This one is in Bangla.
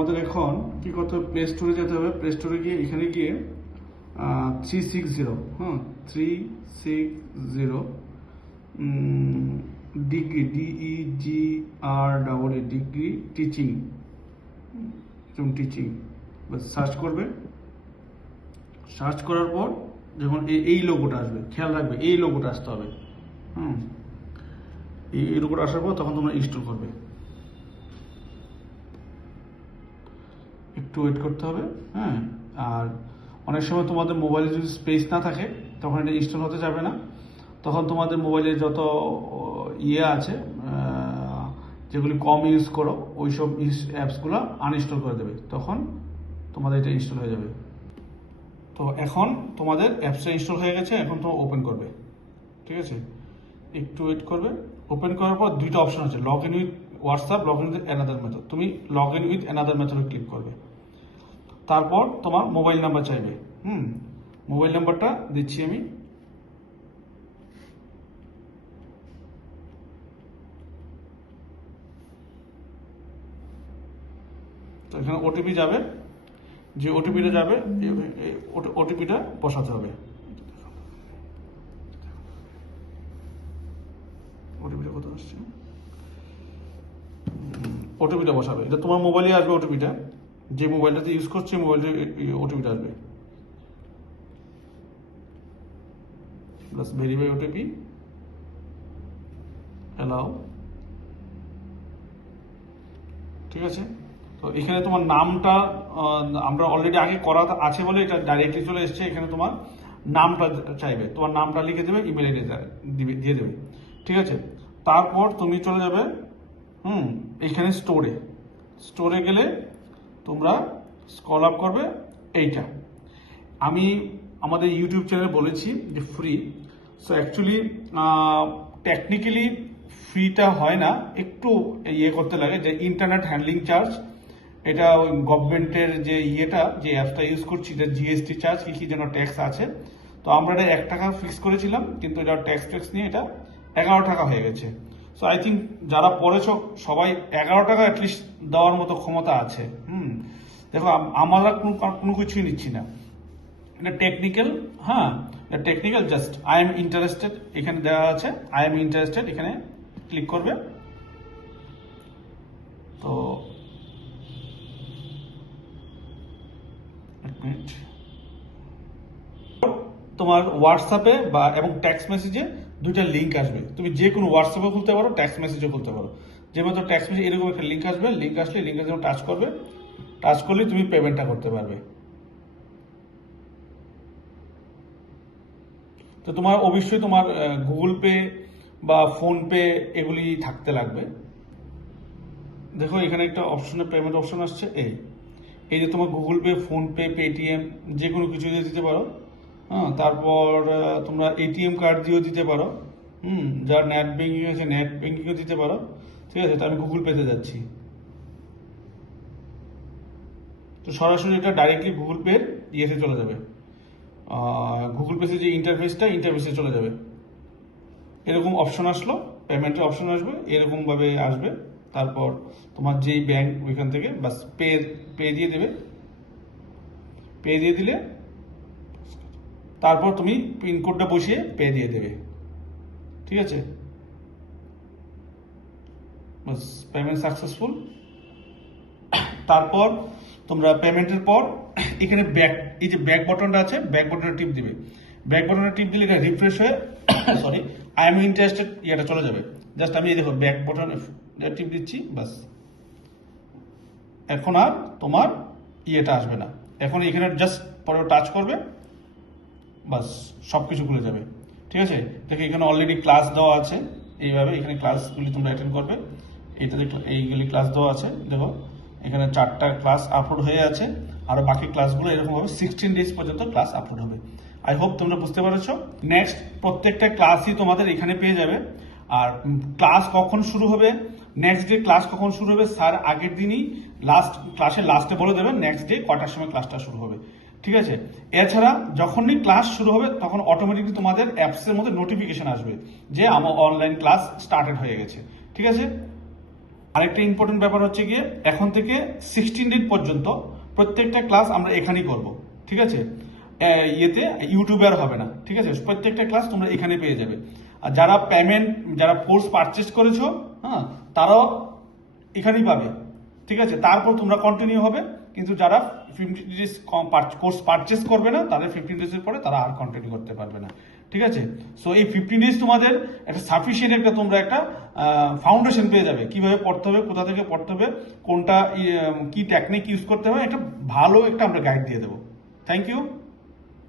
তোমাদের এখন কি করতে হবে, প্লে স্টোরে যেতে হবে। প্লে স্টোরে গিয়ে এখানে গিয়ে 360, হ্যাঁ 360 degree, DEGREE degree teaching, teaching search করবে। সার্চ করার পর যখন এই লোগোটা আসবে, খেয়াল রাখবে এই লোগোটা আসতে হবে। এই লোগোটা আসার পর তখন তোমরা ইনস্টল করবে। একটু ওয়েট করতে হবে। হ্যাঁ, আর অনেক সময় তোমাদের মোবাইলে যদি স্পেস না থাকে তখন এটা ইনস্টল হতে যাবে না। তখন তোমাদের মোবাইলে যত আছে যেগুলি কম ইউজ করো ওই সব অ্যাপসগুলো আনইনস্টল করে দেবে, তখন তোমাদের এটা ইনস্টল হয়ে যাবে। তো এখন তোমাদের অ্যাপসটা ইনস্টল হয়ে গেছে, এখন তোমরা ওপেন করবে। ঠিক আছে, একটু ওয়েট করবে। ওপেন করার পর দুইটা অপশন আছে, log in with WhatsApp, log in with another method. তুমি লগ ইন উইথ অ্যানাদার মেথডে ক্লিক করবে। তারপর তোমার মোবাইল নাম্বার চাইবে। মোবাইল নাম্বারটা দিচ্ছি আমি। তো এখানে ওটিপি যাবে, যে ওটিপিটা যাবে ওটিপিটা বসাতে হবে। ওটিপিটা কত আসছে, ওটিপিটা বসাবে। এটা তোমার মোবাইলে আসবে ওটিপিটা, যে মোবাইলটাতে ইউজ করছে মোবাইলে ওটিপিটা আসবে। Plus verify OTP, allow. ঠিক আছে, তো এখানে তোমার নামটা আমরা অলরেডি আগে করা আছে বলে এটা ডাইরেক্টলি চলে এসছে। এখানে তোমার নামটা চাইবে, তোমার নামটা লিখে দেবে, ইমেল আইডি দিয়ে দেবে। ঠিক আছে, তারপর তুমি চলে যাবে এখানে স্টোরে গেলে তোমরা স্ক্রল আপ করবে এইটা। আমি আমাদের ইউটিউব চ্যানেলে বলেছি যে ফ্রি। সো অ্যাকচুয়ালি টেকনিক্যালি ফ্রিটা হয় না, একটু করতে লাগে, যে ইন্টারনেট হ্যান্ডলিং চার্জ, এটা ওই গভর্নমেন্টের যে যে অ্যাপসটা ইউজ করছি, এটা জিএসটি চার্জ কি যেন ট্যাক্স আছে। তো আমরা এটা 1 টাকা ফিক্স করেছিলাম, কিন্তু এটা ট্যাক্স নিয়ে এটা 11 টাকা হয়ে গেছে। সো আই থিঙ্ক যারা পড়েছো সবাই 11 টাকা অ্যাটলিস্ট দেওয়ার মতো ক্ষমতা আছে। দেখো আমরা কোনো কিছুই নিচ্ছি না, এটা টেকনিক্যাল। হ্যাঁ, এটা technical, just I am interested এখানে দেওয়া আছে, আই এম ইন্টারেস্টেড এখানে ক্লিক করবে। তো তোমার হোয়াটসঅ্যাপে এবং টেক্সট মেসেজে দুইটা লিঙ্ক আসবে। তুমি যে কোনো হোয়াটসঅ্যাপে খুলতে পারো, টেক্সট মেসেজও খুলতে পারো। যেমন টেক্সট মেসেজ এরকম একটা লিঙ্ক আসবে, লিঙ্ক আসলে লিঙ্কের জন্য টাচ করবে, টাচ করলে তুমি পেমেন্টটা করতে পারবে। তো তোমার অবশ্যই তোমার গুগল পে বা ফোন পে এগুলি থাকতে লাগবে। দেখো এখানে একটা অপশনে পেমেন্ট অপশন আসছে, এই যে তোমার Google pay, phone pay, Paytm যে কোনো কিছু দিয়ে দিতে পারো। তারপর তোমরা এটিএম কার্ড দিয়েও দিতে পারো। যার নেট ব্যাঙ্কিং আছে নেট ব্যাঙ্কিংও দিতে পারো। ঠিক আছে, তো আমি গুগল পেতে যাচ্ছি। তো সরাসরি এটা ডাইরেক্টলি গুগল পের ইয়েতে চলে যাবে, গুগল পেতে যে ইন্টারফেসে চলে যাবে। এরকম অপশন আসলো, পেমেন্টের অপশন আসবে, এরকম ভাবে আসবে। তারপর তোমার যেই ব্যাংক ওইখান থেকে বাস পে দিয়ে দেবে। পে দিয়ে দিলে তারপর তুমি পিনকোডটা বসিয়ে পে দিয়ে দেবে। ঠিক আছে, বাস পেমেন্ট সাকসেসফুল। তারপর তোমরা পেমেন্টের পর এখানে এই যে ব্যাক বাটনটা আছে, ব্যাক বাটনে টিপ দিবে। ব্যাক বাটনে টিপ দিলে এটা রিফ্রেশ হয়ে সরি আই এম ইন্টারেস্টেড এটা চলে যাবে। জাস্ট আমি দেখো ব্যাক বাটনে টিপ দিচ্ছি, বাস এখন আর তোমার আসবে না। এখন এখানে জাস্ট পরে টাচ করবে, বাস সবকিছু খুলে যাবে। ঠিক আছে, দেখো এখানে অলরেডি ক্লাস দেওয়া আছে, এইভাবে এখানে ক্লাসগুলি তোমরা অ্যাটেন্ড করবে। এইটাতে এইগুলি ক্লাস দেওয়া আছে, দেখো এখানে 4টা ক্লাস আপলোড হয়ে আছে, আর বাকি ক্লাসগুলো এরকমভাবে 16 ডেজ পর্যন্ত ক্লাস আপলোড হবে। আই হোপ তোমরা বুঝতে পারছো। নেক্সট প্রত্যেকটা ক্লাসই তোমাদের এখানে পেয়ে যাবে। আর ক্লাস কখন শুরু হবে, নেক্সট ডে ক্লাস কখন শুরু হবে, স্যার আগের দিনই ক্লাসের লাস্টে বলে দেবেন নেক্সট ডে কটার সময় ক্লাসটা শুরু হবে। ঠিক আছে, এছাড়া যখনই ক্লাস শুরু হবে তখন অটোমেটিকলি তোমাদের অ্যাপসের মধ্যে নোটিফিকেশন আসবে যে আমার অনলাইন ক্লাস স্টার্টেড হয়ে গেছে। ঠিক আছে, আরেকটা ইম্পর্টেন্ট ব্যাপার হচ্ছে গিয়ে এখন থেকে 16 ডেট পর্যন্ত প্রত্যেকটা ক্লাস আমরা এখানেই করব, ঠিক আছে? ইয়েতে ইউটিউবে আর হবে না, ঠিক আছে? প্রত্যেকটা ক্লাস তোমরা এখানে পেয়ে যাবে। আর যারা পেমেন্ট, যারা কোর্স পারচেস করেছো, হ্যাঁ, তারাও এখানেই পাবে, ঠিক আছে? তারপর তোমরা কন্টিনিউ হবে, কিন্তু যারা 15 ডেজ কোর্স পারচেস করবে না, তাদের 15 ডেজের পরে তারা আর কন্টিনিউ করতে পারবে না, ঠিক আছে? সো এই 15 ডেজ তোমাদের একটা সাফিসিয়েন্ট একটা তোমরা একটা ফাউন্ডেশন পেয়ে যাবে, কিভাবে পড়তে হবে, কোথা থেকে পড়তে হবে, কোনটা কি টেকনিক ইউজ করতে হবে, একটা ভালো একটা আমরা গাইড দিয়ে দেবো। Thank you.